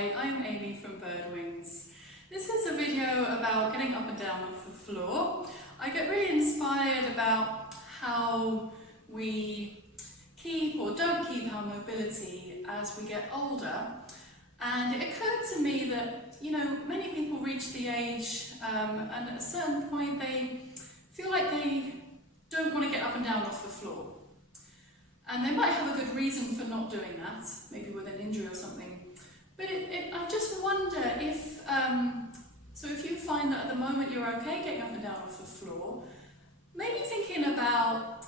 Hi, I'm Amy from Birdwings. This is a video about getting up and down off the floor. I get really inspired about how we keep or don't keep our mobility as we get older. And it occurred to me that, many people reach the age and at a certain point they feel like they don't want to get up and down off the floor. And they might have a good reason for not doing that, maybe with an injury or something. But I just wonder if, if you find that at the moment you're okay getting up and down off the floor, maybe thinking about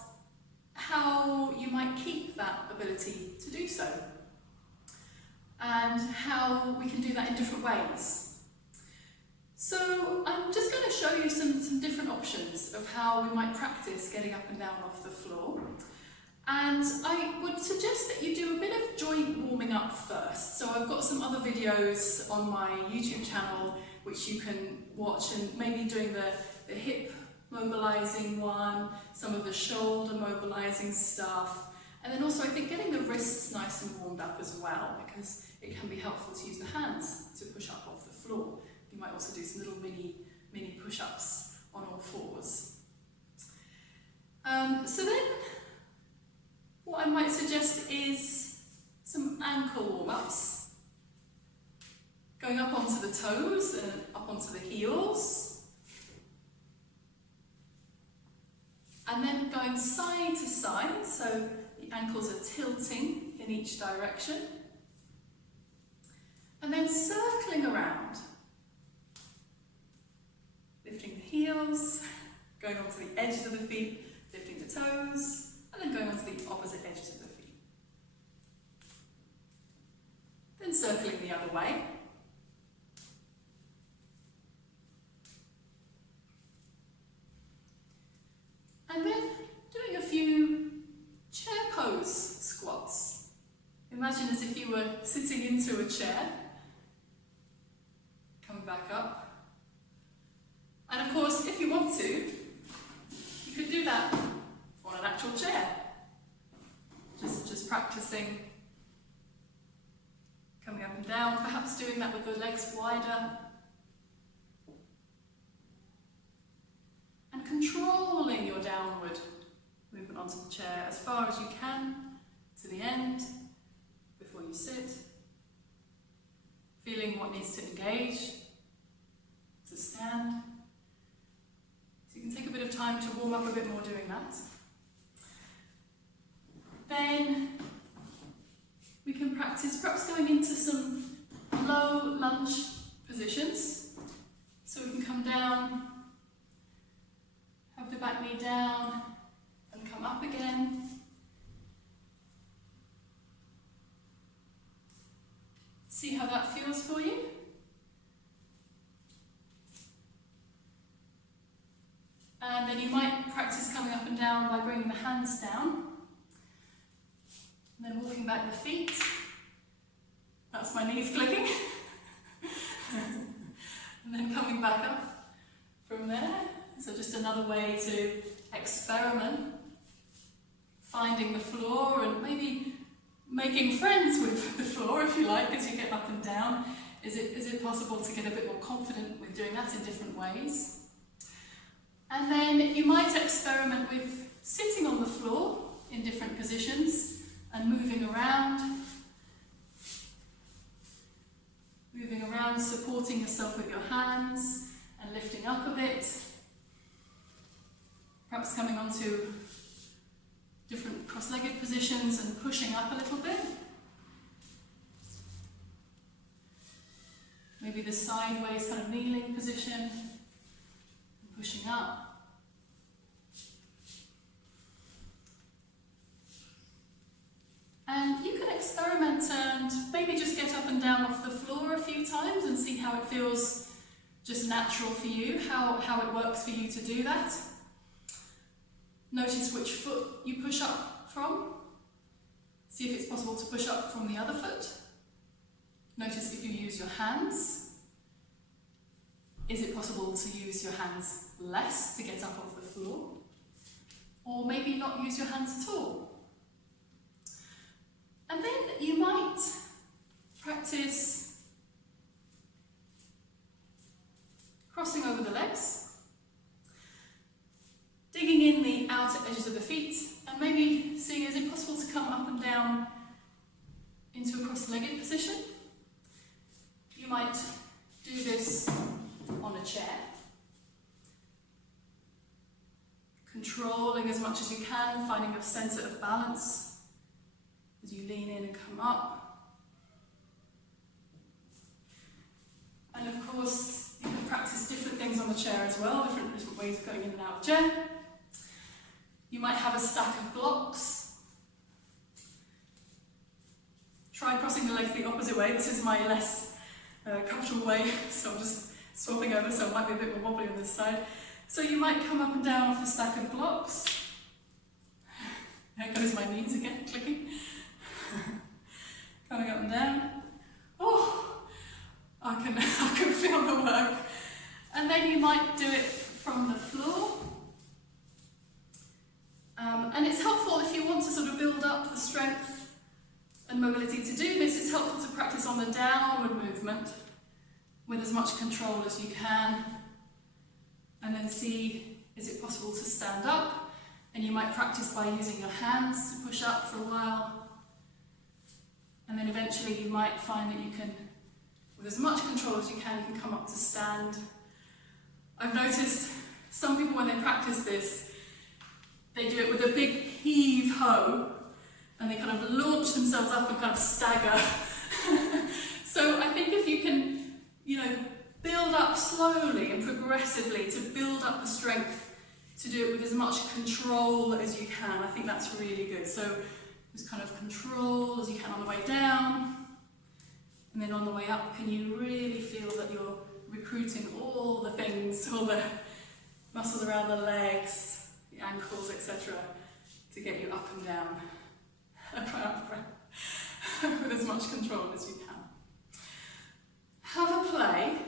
how you might keep that ability to do so. And how we can do that in different ways. So I'm just going to show you some different options of how we might practice getting up and down off the floor. And I would suggest that you do a bit of joint warming up first. So I've got some other videos on my YouTube channel which you can watch, and maybe doing the hip mobilizing one, some of the shoulder mobilizing stuff, and then also I think getting the wrists nice and warmed up as well, because it can be helpful to use the hands to push up off the floor. You might also do some little mini push-ups on all fours. So then, what I might suggest is some ankle warm-ups. Going up onto the toes and up onto the heels. And then going side to side, so the ankles are tilting in each direction. And then circling around. Lifting the heels, going onto the edges of the feet, lifting the toes, and then going onto the opposite edges of the feet. Then circling the other way. And then doing a few chair pose squats. Imagine as if you were sitting into a chair, coming back up. And of course, if you want to, you could do that on an actual chair. Just practicing coming up and down, perhaps doing that with the legs wider. And controlling your downward movement onto the chair as far as you can to the end before you sit. Feeling what needs to engage to stand. So you can take a bit of time to warm up a bit more doing that. Then we can practice perhaps going into some low lunge positions. So we can come down, have the back knee down, and come up again. See how that feels for you. And then you might practice coming up and down by bringing the hands down. And then walking back the feet. That's my knees clicking. And then coming back up from there. So just another way to experiment. Finding the floor and maybe making friends with the floor, if you like, as you get up and down. Is it possible to get a bit more confident with doing that in different ways? And then you might experiment with sitting on the floor in different positions and moving around, supporting yourself with your hands and lifting up a bit. Perhaps coming onto different cross-legged positions and pushing up a little bit. Maybe the sideways kind of kneeling position, and pushing up. And you can experiment and maybe just get up and down off the floor a few times and see how it feels just natural for you, how it works for you to do that. Notice which foot you push up from. See if it's possible to push up from the other foot. Notice if you use your hands. Is it possible to use your hands less to get up off the floor? Or maybe not use your hands at all? And then you might practice cross-legged position. You might do this on a chair, controlling as much as you can, finding your centre of balance as you lean in and come up. And of course, you can practice different things on the chair as well, different ways of going in and out of the chair. You might have a stack of blocks. Try crossing the legs the opposite way. This is my less comfortable way, so I'm just swapping over, so it might be a bit more wobbly on this side. So you might come up and down off a stack of blocks. There goes my knees again, clicking. Coming up and down. Oh, I can feel the work. And then you might do it from the floor. And it's helpful if you want to sort of build up the strength and mobility to do this. It's helpful to practice on the downward movement with as much control as you can. And then see, is it possible to stand up? And you might practice by using your hands to push up for a while. And then eventually you might find that you can, with as much control as you can come up to stand. I've noticed some people when they practice this, they do it with a big heave-ho, and they kind of launch themselves up and kind of stagger. So I think if you can, build up slowly and progressively to build up the strength to do it with as much control as you can, I think that's really good. So just kind of control as you can on the way down, and then on the way up, can you really feel that you're recruiting all the things, all the muscles around the legs, the ankles, etc., to get you up and down, out of breath, with as much control as you can. Have a play.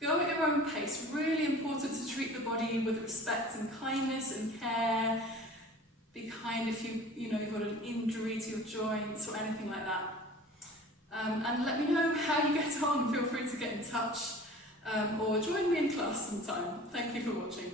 Go at your own pace. Really important to treat the body with respect and kindness and care. Be kind if you've got an injury to your joints or anything like that. And let me know how you get on. Feel free to get in touch or join me in class sometime. Thank you for watching.